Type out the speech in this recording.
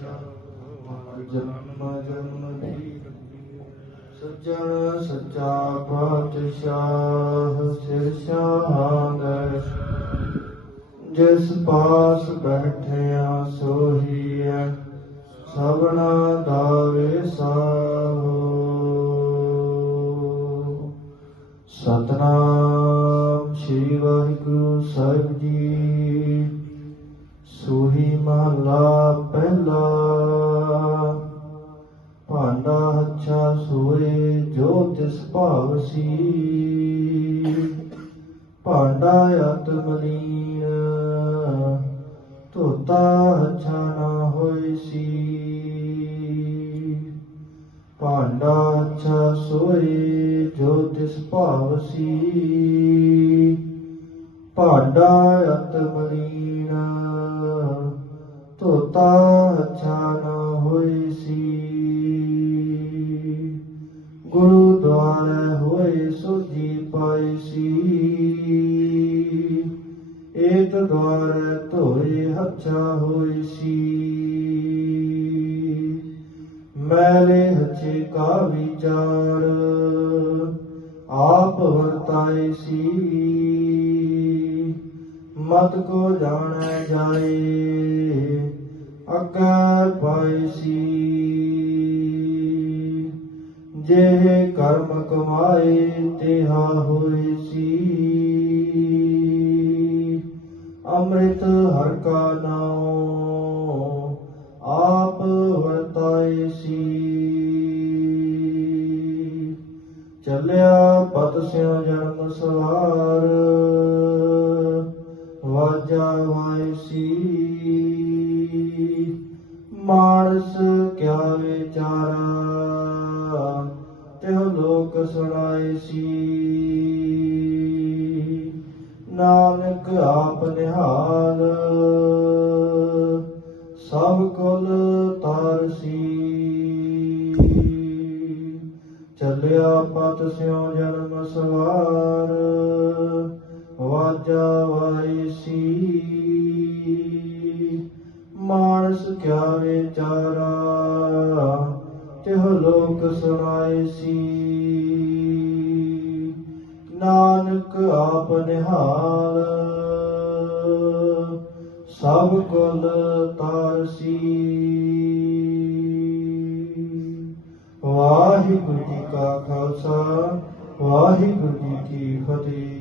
ਜਨਮ ਜਨਮ ਦੀ ਸੱਜਣ ਸੱਚਾ ਪਾਤਸ਼ਾਹ ਸਿਰ ਸ਼ਾਹਾਂਗੈ ਜਿਸ ਪਾਸ ਬੈਠਿਆ ਸੋਹੀ ਹੈ ਸਭਨਾ ਦਾ ਵਿਸਾਹੋ ਸਤਨਾਮ ਸ੍ਰੀ ਵਾਹਿਗੁਰੂ ਸਾਹਿਬ ਜੀ ਸੋਹੀ ਮਹਲਾ ਪਹਿਲਾ। ਭਾਂਡਾ ਅੱਛਾ ਸੋਏ ਜੋ ਤਿਸ ਭਾਵ ਸੀ। ਭਾਂਡਾ ਆਤਮਲੀਨ ਧੋਤਾ ਅੱਛਾ ਨਾ ਹੋਈ ਸੀ। ਭਾਂਡਾ ਅੱਛਾ ਸੋਏ ਜੋ ਤਿਸ ਭਾਵ ਸੀ। ਭਾਂਡਾ ਆਤਮਲੀਨ ਧੋਤਾ ਅੱਛਾ ਨਾ ਹੋਈ ਸੀ। ਗੁਰੂ ਦੁਆਰੇ ਹੋਏ ਸੁਧੀ ਪਾਈ ਸੀ। ਏਕ ਦੁਆਰੇ ਧੋਏ ਹੱਛਾ ਹੋਈ ਸੀ। ਮੈਲੇ ਹੱਛੇ ਕਾ ਵਿਚਾਰ ਆਪ ਵਰਤਾਏ ਸੀ। ਮਤ ਕੋ ਜਾਣੈ ਜਾਏ। ਅੱਗੇ ਪਾਏ ਸੀ ਜੇ ਕਰਮ ਕਮਾਏ ਤਿਹਾ ਹੋਏ ਸੀ। ਅੰਮ੍ਰਿਤ ਹਰ ਕਾ ਨਾਮ ਆਪ ਵਰਤਾਏ ਸੀ। ਚੱਲਿਆ ਪਤ ਸਿਉ ਨਾਨਕ ਆਪ ਨਿਹਾਲ। ਸਭ ਕੁਲ ਤਾਰਸੀ ਚੱਲਿਆ ਪਤ ਸਿਉ ਜਨਮ ਸਵਾਰ। ਵਾਜਾ ਵਾਈ ਸੀ ਮਾਨਸ ਕਿਆ ਵਿਚਾਰਾ ਤਿਹ ਲੋਕ ਸੁਣਾਏ ਸੀ ਨਾਨਕ ਆਪ ਨਿਹਾਲ ਸਭ ਕੁਲ ਤਾਰਸੀ ਵਾਹਿਗੁਰੂ ਜੀ ਕਾ ਖਾਲਸਾ ਵਾਹਿਗੁਰੂ ਜੀ ਕੀ ਫਤਿਹ।